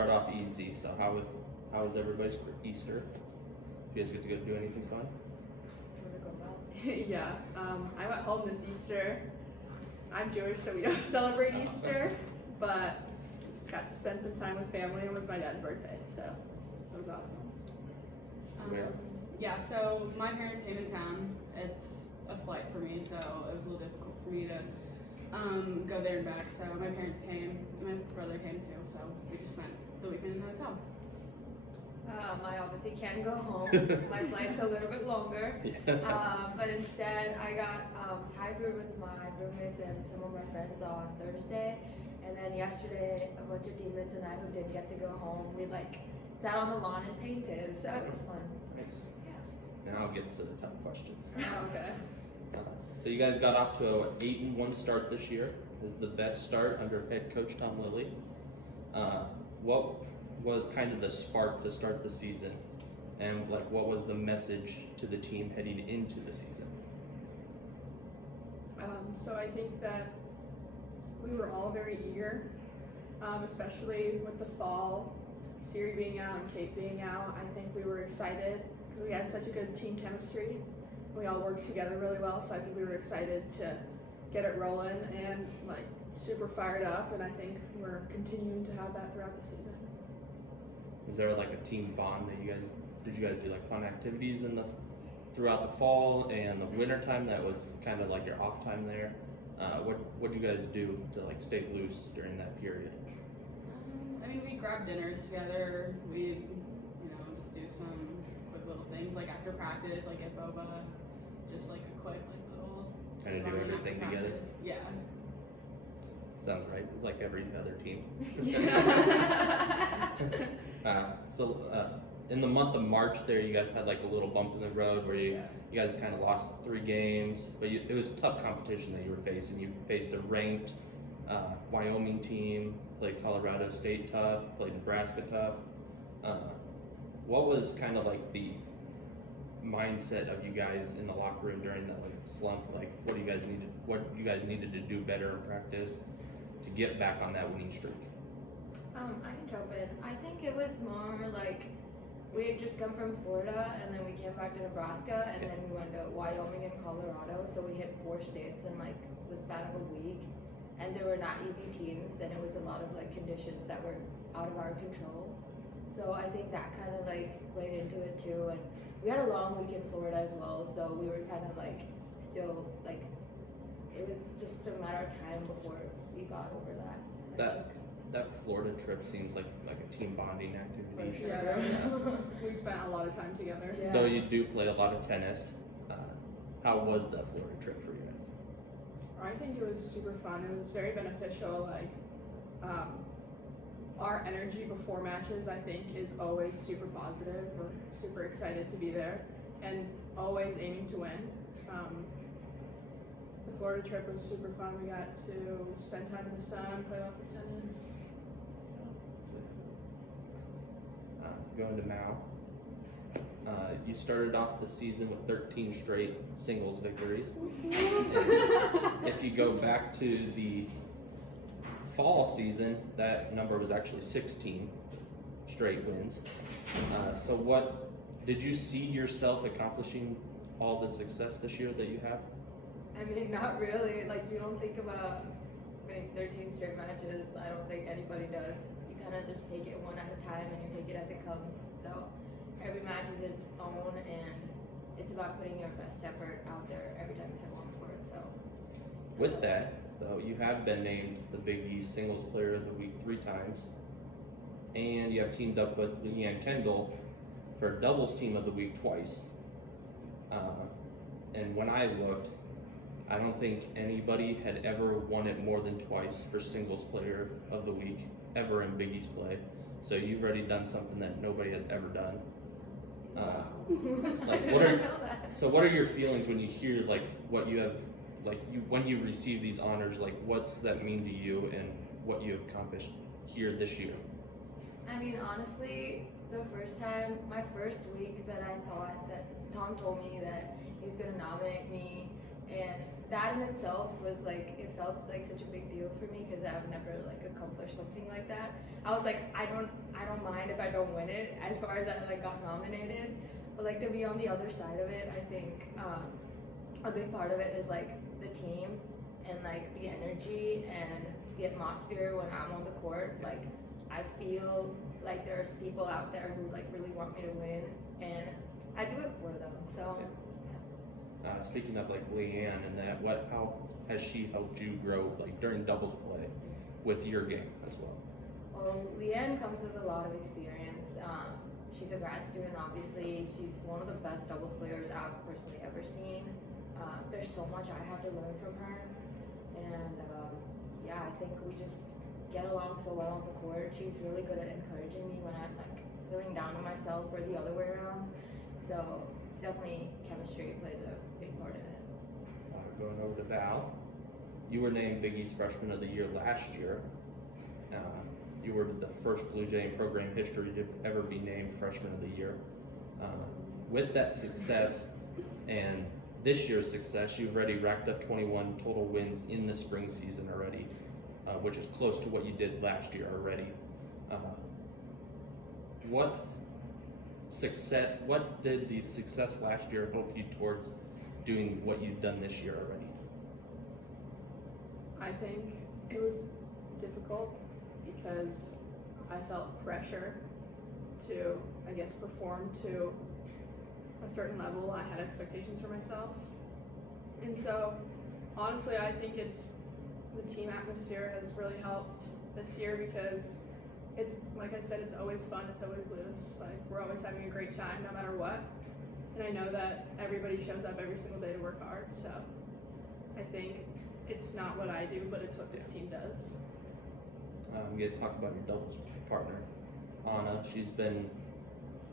start off easy. So how was everybody's Easter? Did you guys get to go do anything fun? Yeah, I went home this Easter. I'm Jewish, so we don't celebrate Easter, but got to spend some time with family. It was my dad's birthday, so it was awesome. Yeah, so my parents came in town. It's a flight for me, so it was a little difficult for me to go there and back. So my parents came, and my brother came too, so we just spent the weekend in the hotel. I obviously can't go home. My flight's a little bit longer. But instead, I got Thai food with my roommates and some of my friends on Thursday. And then yesterday, a bunch of teammates and I who didn't get to go home, we sat on the lawn and painted. So it was fun. Nice. Yeah. Now it gets to the tough questions. Okay. So you guys got off to an 8-1 start this year. This is the best start under head coach Tom Lilly. What was kind of the spark to start the season, and what was the message to the team heading into the season? So I think that we were all very eager, especially with the fall, Siri being out and Kate being out. I think we were excited because we had such a good team chemistry. We all worked together really well, so I think we were excited to get it rolling and super fired up, and I think we're continuing to have that throughout the season. Is there a team bond that you guys do fun activities throughout the fall and the winter time that was kind of your off time there? What'd you guys do to stay loose during that period? We grab dinners together. We'd just do some quick little things after practice, get boba, just a quick little. Kind of do everything together. Yeah. Sounds right, like every other team. In the month of March there, you guys had a little bump in the road where you guys kind of lost 3 games, but it was tough competition that you were facing. You faced a ranked Wyoming team, played Colorado State tough, played Nebraska tough. What was kind of the mindset of you guys in the locker room during that slump? What you guys needed to do better in practice to get back on that winning streak? I can jump in. I think it was more we had just come from Florida, and then we came back to Nebraska, and then we went to Wyoming and Colorado. So we hit 4 states in the span of a week, and they were not easy teams, and it was a lot of conditions that were out of our control. So I think that kind of played into it too. And we had a long week in Florida as well, so we were kind of still it was just a matter of time before we got over that. That Florida trip seems like a team bonding activity. For sure. We spent a lot of time together. Yeah. Though you do play a lot of tennis, how was that Florida trip for you guys? I think it was super fun. It was very beneficial. Our energy before matches, I think, is always super positive. We're super excited to be there and always aiming to win. The Florida trip was super fun. We got to spend time in the sun, play lots of tennis. Going to Mao, you started off the season with 13 straight singles victories. If you go back to the fall season, that number was actually 16 straight wins. So what did you see yourself accomplishing all the success this year that you have? Not really. You don't think about winning 13 straight matches. I don't think anybody does. You kind of just take it one at a time, and you take it as it comes. So every match is its own, and it's about putting your best effort out there every time you step on the court. So with that, though, you have been named the Big East Singles Player of the Week 3 times, and you have teamed up with Leanne Kendall for Doubles Team of the Week twice. And when I looked, I don't think anybody had ever won it more than twice for Singles Player of the Week ever in Big East play. So you've already done something that nobody has ever done. What are your feelings when you hear what you have, when you receive these honors? What's that mean to you and what you have accomplished here this year? Honestly, my first week that I thought that Tom told me that he was going to nominate me, and that in itself was like, it felt like such a big deal for me because I've never like accomplished something like that. I was like, I don't mind if I don't win it as far as I like got nominated, but like to be on the other side of it, I think a big part of it is like the team and like the energy and the atmosphere when I'm on the court. Like I feel like there's people out there who like really want me to win, and I do it for them. So. Speaking of like Leanne and that, how has she helped you grow like during doubles play with your game as well? Well, Leanne comes with a lot of experience. She's a grad student, obviously. She's one of the best doubles players I've personally ever seen. There's so much I have to learn from her, and yeah, I think we just get along so well on the court. She's really good at encouraging me when I'm like feeling down on myself, or the other way around. So definitely chemistry plays a big part in it. Going over to Val, you were named Big East Freshman of the Year last year. You were the first Blue Jay in program history to ever be named Freshman of the Year. With that success and this year's success, you've already racked up 21 total wins in the spring season already, which is close to what you did last year already. What did the success last year help you towards doing what you've done this year already? I think it was difficult because I felt pressure to, I guess, perform to a certain level. I had expectations for myself. And so, honestly, I think it's the team atmosphere has really helped this year because it's, like I said, it's always fun, it's always loose. Like, we're always having a great time no matter what. And I know that everybody shows up every single day to work hard, so I think it's not what I do, but it's what this team does. I'm going to talk about your doubles partner, Anna. She's been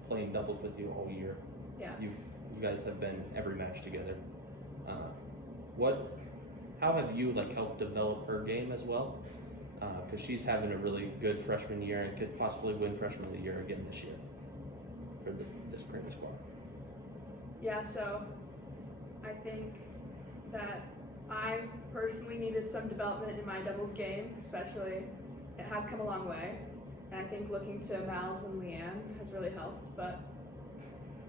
playing doubles with you all year. Yeah. You guys have been every match together. How have you like helped develop her game as well? Because she's having a really good freshman year and could possibly win Freshman of the Year again this year for this Creighton squad. Yeah, so I think that I personally needed some development in my doubles game, especially. It has come a long way, and I think looking to Mal's and Leanne has really helped, but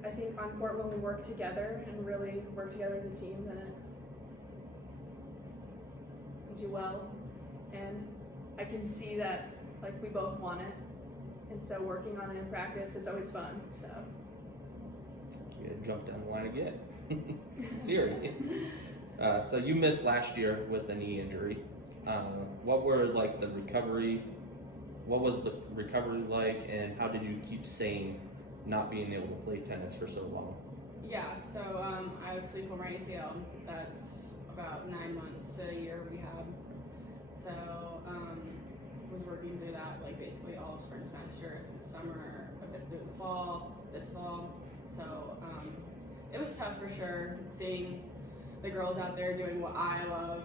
I think on court when we work together and really work together as a team, then we do well, and I can see that like we both want it, and so working on it in practice, it's always fun, so. You gotta jump down the line again. Seriously. So you missed last year with a knee injury. What was the recovery like, and how did you keep sane not being able to play tennis for so long? Yeah, so I obviously tore my ACL. That's about 9 months to a year rehab. So was working through that like basically all of spring semester, through the summer, a bit through the fall, this fall. So it was tough for sure. Seeing the girls out there doing what I love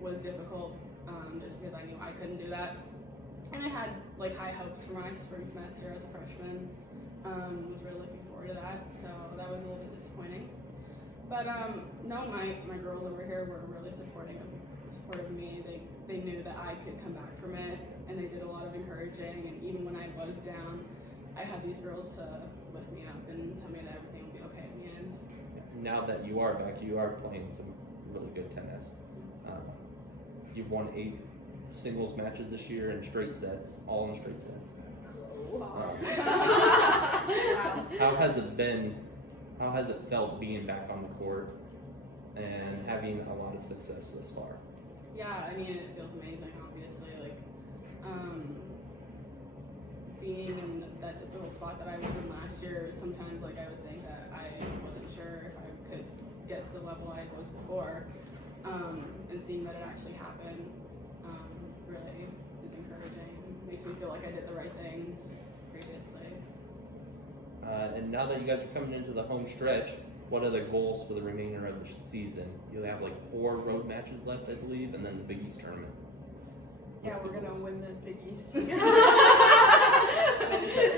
was difficult, just because I knew I couldn't do that. And I had like high hopes for my spring semester as a freshman. Was really looking forward to that, so that was a little bit disappointing. But no, my girls over here were really supportive of me. They knew that I could come back from it, and they did a lot of encouraging. And even when I was down, I had these girls to lift me up and tell me that everything would be okay in the end. Now that you are back, you are playing some really good tennis. You've won 8 singles matches this year in straight sets, all in straight sets. Wow. How has it been? How has it felt being back on the court and having a lot of success thus far? Yeah, I mean, it feels amazing, obviously. Like, being in that difficult spot that I was in last year, sometimes, like, I would think that I wasn't sure if I could get to the level I was before. And seeing that it actually happened really is encouraging. Makes me feel like I did the right things previously. And now that you guys are coming into the home stretch, what are the goals for the remainder of the season? You have like 4 road matches left, I believe, and then the Big East tournament. Yeah, we're gonna win the Big East.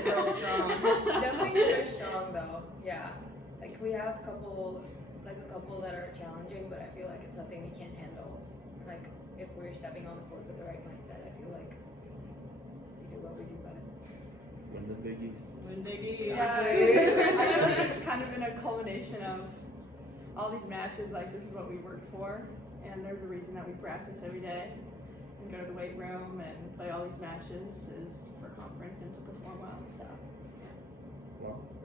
Girls strong. Definitely they're strong though. Yeah. Like we have a couple like a couple that are challenging, but I feel like it's nothing we can't handle. Like if we're stepping on the court with the right mindset, I feel like we do what we do best. Win the Big East. Win Big East. Yeah, I feel like it's kind of been a culmination of all these matches. Like this is what we worked for, and there's a reason that we practice every day and go to the weight room and play all these matches is for conference and to perform well. So. Well,